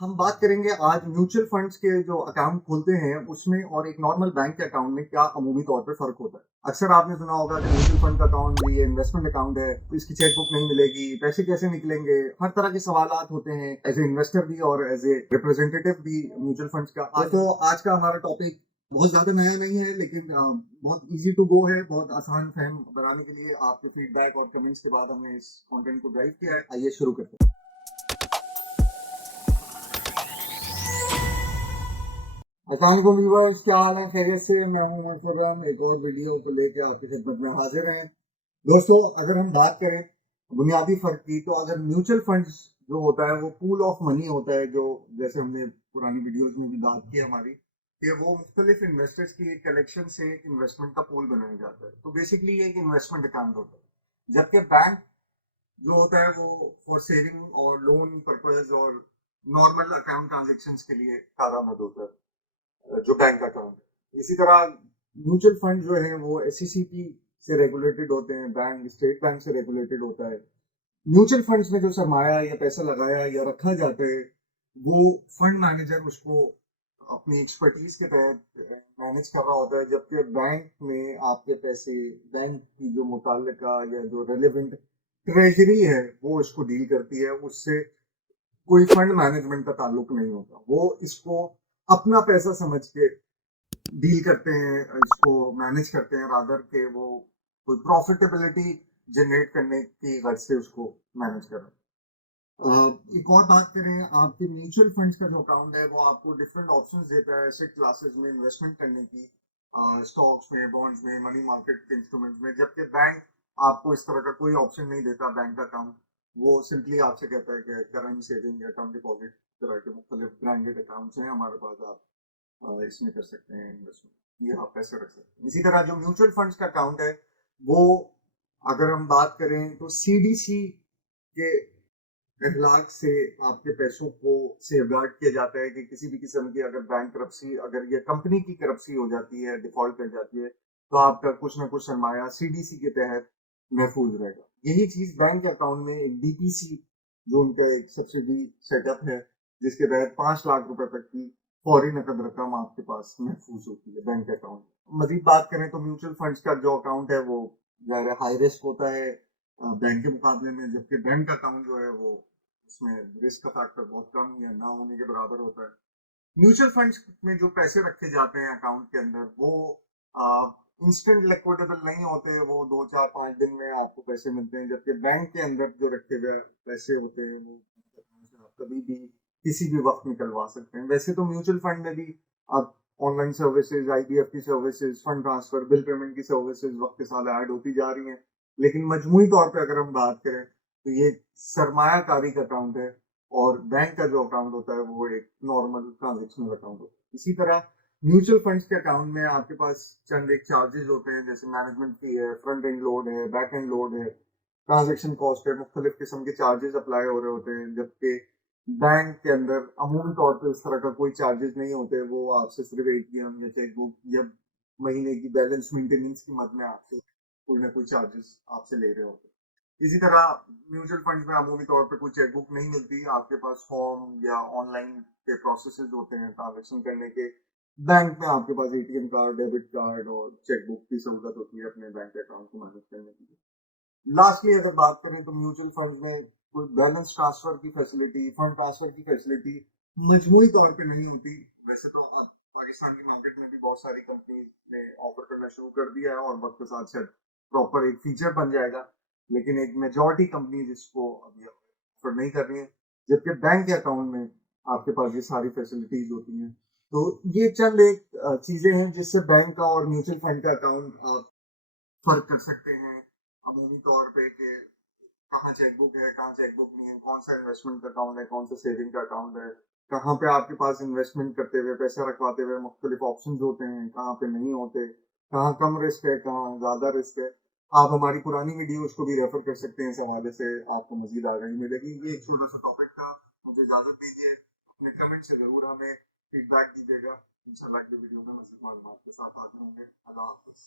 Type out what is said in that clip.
हम बात करेंगे आज म्यूचुअल फंड्स के जो अकाउंट खोलते हैं उसमें और एक नॉर्मल बैंक के अकाउंट में क्या अमूमी तौर पे फर्क होता है। अक्सर आपने सुना होगा कि म्यूचुअल फंड का अकाउंट ये इन्वेस्टमेंट अकाउंट है तो इसकी चेकबुक नहीं मिलेगी, पैसे कैसे निकलेंगे, हर तरह के सवालात होते हैं एज ए इन्वेस्टर भी और एज ए रिप्रेजेंटेटिव भी म्यूचुअल फंड्स का। आज का हमारा टॉपिक बहुत ज्यादा नया नहीं है लेकिन बहुत इजी टू गो है, बहुत आसान फहम बनाने के लिए आपके फीडबैक और कमेंट्स के बाद हमने इस कंटेंट को ड्राइव किया है। आइए शुरू करते हैं। अस्सलाम वालेकुम व्यूअर्स, क्या हाल है? खैरियत से? मैं हूं उमर खुर्रम, एक और वीडियो को लेके आपकी खिदमत में हाजिर हैं। दोस्तों, अगर हम बात करें बुनियादी फर्क की तो अगर म्यूचुअल फंड्स जो होता है वो पूल ऑफ मनी होता है, जो जैसे हमने पुरानी वीडियोस में भी बात की हमारी कि वो मुख्तलिफ इन्वेस्टर्स की एक कलेक्शन से एक इन्वेस्टमेंट का पूल बनाया जाता है। तो बेसिकली ये एक इन्वेस्टमेंट अकाउंट होता है, जबकि बैंक जो होता है वो फॉर सेविंग और लोन पर्पज और नॉर्मल अकाउंट ट्रांजेक्शन्स के लिए कारआमद होता है जो बैंक अकाउंट है। इसी तरह म्यूचुअल फंड जो है वो एसईसीपी से रेगुलेटेड होते हैं, बैंक स्टेट बैंक से रेगुलेटेड होता है। म्यूचुअल फंड्स में जो सरमाया या पैसा लगाया या रखा जाता है वो फंड मैनेजर उसको अपनी एक्सपर्टीज के तहत मैनेज कर रहा होता है, जबकि बैंक में आपके पैसे बैंक की जो मुताल्लिका या जो रेलिवेंट ट्रेजरी है वो इसको डील करती है, उससे कोई फंड मैनेजमेंट का ताल्लुक नहीं होता। वो इसको अपना पैसा समझ के डील करते हैं, इसको मैनेज करते हैं, रादर के वो कोई प्रॉफिटेबिलिटी जनरेट करने की गर्ज से उसको मैनेज कर रहे हैं। एक और बात करें, आपके म्यूचुअल फंड्स का जो अकाउंट है वो आपको डिफरेंट ऑप्शंस देता है एसेट क्लासेस में इन्वेस्टमेंट करने की, स्टॉक्स में, बॉन्ड्स में, मनी मार्केट के इंस्ट्रूमेंट्स में, जबकि बैंक आपको इस तरह का कोई ऑप्शन नहीं देता। बैंक अकाउंट वो सिंपली आपसे कहता है कि करंट सेविंग या टर्म डिपॉजिट तरह के मुख्तलिफ ब्रांडेड अकाउंट्स हैं हमारे पास, आप इसमें कर सकते हैं इन्वेस्टमेंट, ये आप पैसे रख सकते हैं। इसी तरह जो म्यूचुअल फंड्स का अकाउंट है वो अगर हम बात करें तो सीडीसी के इखलाक से आपके पैसों को सेफगार्ड किया जाता है कि किसी भी किस्म की अगर बैंक करप्सी, अगर ये कंपनी की करप्सी हो जाती है, डिफॉल्ट कर जाती है, तो आपका कुछ ना कुछ सरमाया सीडीसी के तहत महफूज रहेगा। यही चीज बैंक अकाउंट में एक डीपीसी जो उनका एक सब्सिडी सेटअप है जिसके तहत 5 लाख रुपए तक की फौरी नकद रकम आपके पास महफूज होती है बैंक अकाउंट में। मजीद बात करें तो म्यूचुअल फंड्स का जो अकाउंट है वो ज़्यादा हाई रिस्क होता है बैंक के मुकाबले में, जबकि बैंक अकाउंट जो है वो उसमें रिस्क का फैक्टर बहुत कम या ना होने के बराबर होता है। म्यूचुअल फंड्स में जो पैसे रखे जाते हैं अकाउंट के अंदर वो इंस्टेंट लिक्विडेबल नहीं होते, वो 2 4 5 दिन में आपको पैसे मिलते हैं, जबकि बैंक के अंदर जो रखे गए पैसे होते हैं वो आप कभी भी किसी भी वक्त निकलवा सकते हैं। वैसे तो म्यूचुअल फंड में भी अब ऑनलाइन सर्विसेज, आईबीएफ की services, fund transfer, bill payment की सर्विसेज वक्त के साथ ऐड होती जा रही हैं, लेकिन मजमूई तौर पे अगर हम बात करें तो ये सरमायाकारी का अकाउंट है और बैंक का जो अकाउंट होता है वो एक नॉर्मल ट्रांजेक्शनल अकाउंट होता है। इसी तरह म्यूचुअल फंड्स के अकाउंट में आपके पास चंद एक चार्जेस होते हैं, जैसे मैनेजमेंट फी है, फ्रंट एंड लोड है, बैक एंड लोड है, ट्रांजेक्शन कॉस्ट है, मुख्तलिफ किस्म के चार्जेस अप्लाई हो रहे होते हैं, जबकि बैंक के अंदर अमूमन तौर पर इस तरह का कोई चार्जेस नहीं होते। वो आपसे सिर्फ एटीएम या चेकबुक या महीने की बैलेंस मेंटेनेंस की मद में आपसे कोई ना कोई चार्जेस आपसे ले रहे होते हैं। इसी तरह म्यूचुअल फंड्स में अमूमी तौर पे कोई चेकबुक नहीं मिलती, आपके पास फॉर्म या ऑनलाइन के प्रोसेसेस होते हैं ट्रांजेक्शन करने के। बैंक में आपके पास एटीएम कार्ड, डेबिट कार्ड और चेकबुक की सहूलत होती है अपने बैंक अकाउंट को मैनेज करने के लिए। लास्टली अगर बात करें तो म्यूचुअल फंड में कोई बैलेंस ट्रांसफर की फैसिलिटी, फंड ट्रांसफर की फैसिलिटी मजमूई तौर पे नहीं होती। वैसे तो अब पाकिस्तान की मार्केट में भी बहुत सारी कंपनी ने ऑफर करना शुरू कर दिया है और वक्त के साथ शायद प्रॉपर एक फीचर बन जाएगा, लेकिन एक मेजॉरिटी कंपनी जिसको अभी ऑफर नहीं कर रही है, जबकि बैंक के अकाउंट में आपके पास ये सारी फैसिलिटीज होती हैं। तो ये चंद एक चीजें हैं जिससे बैंक का और म्यूचुअल फंड का अकाउंट आप फर्क कर सकते हैं अमूमी तौर पे कि कहाँ चेकबुक है, कहाँ चेकबुक नहीं है, कौन सा इन्वेस्टमेंट का अकाउंट है, कौन सा सेविंग का अकाउंट है, कहाँ पे आपके पास इन्वेस्टमेंट करते हुए, पैसा रखवाते हुए मुख्तलिफ ऑप्शन होते हैं, कहाँ पे नहीं होते, कहाँ कम रिस्क है, कहाँ ज्यादा रिस्क है। आप हमारी पुरानी वीडियोस को भी रेफर कर सकते हैं, इस हवाले से आपको मजीद आगाही मिलेगी। ये एक छोटा सा टॉपिक था, मुझे इजाजत दीजिए, अपने कमेंट से जरूर हमें फीडबैक दीजिएगा। इंशाल्लाह अगली वीडियो में मजीद मालूमात के साथ हाजिर होंगे। अल्लाह हाफिज।